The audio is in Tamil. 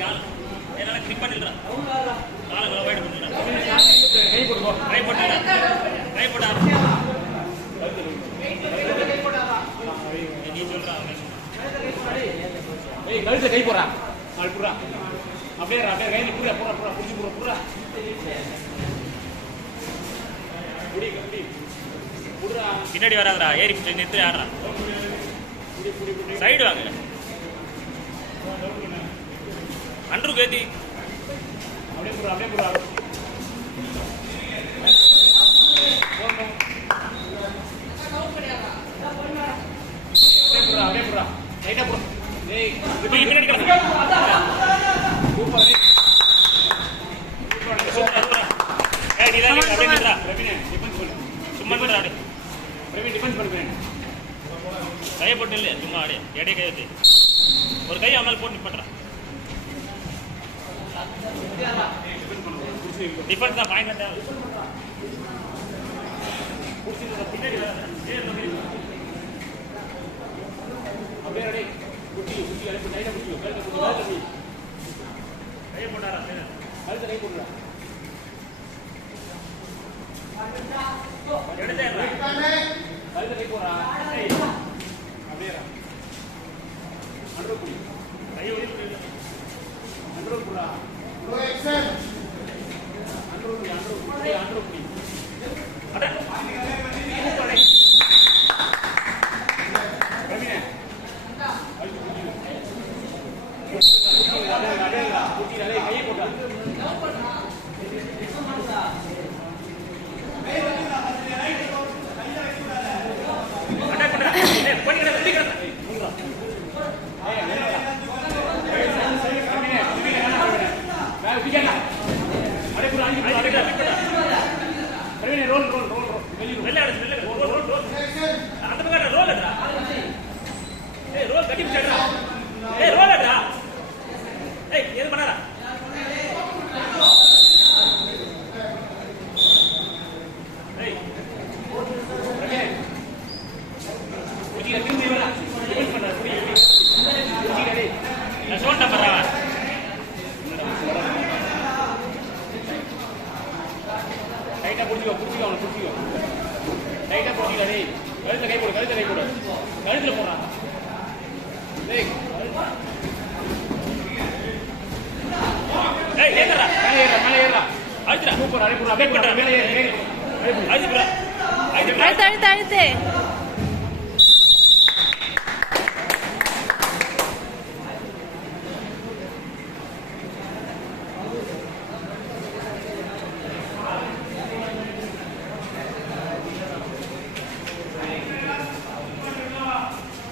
என்னால கிளிக் பண்ணிடுறா காலை நல்லா வைட் பண்ணிடுறா கை போடுங்க கை போடுங்க கை போடா நீ சொல்றா ஏய் கழுத்து கை போறா நாள் புறா அப்படியே கை நீ புறா புறா புறா புடிச்சு புறா புறா புடி புடி புறா பின்னாடி வராதடா ஏறி பிடிச்சு நிறுத்தி ஆடுறா சைடு வாங்க அன்று கேத்தி அப்படியே புறா அப்படியே புறா ரைட்டா புறா ஏய் பின்னாடி சூப்பர் ஏய் நீ தான் அப்படியே நின்றா பிரவீன் டிஃபென்ஸ் பண்ணு சும்மா நின்றா அப்படியே பிரவீன் டிஃபென்ஸ் பண்ணு கையை போட்டு இல்லை சும்மா அப்படியே எடை கை வச்சு ஒரு கை அமல் போட்டு நிப்பட்றா டிஃபென்ஸ் தான் பாயிண்ட் தான் பின்னாடி அப்படியே ரெடி குட்டி அழைப்பு டைட்டா குட்டி கையை போட்டாரா கழுத்தை கை போடுறா கழுத்தை கை போடுறா அப்படியே அன்றுக்குடி கை அன்றுக்குடா அன்றுக்குடி அட கையை போட்டா கழுத்துல போடுறா மேலே ஏறா சூப்பர் அழைப்பு மேலே ஏறு அழுத்து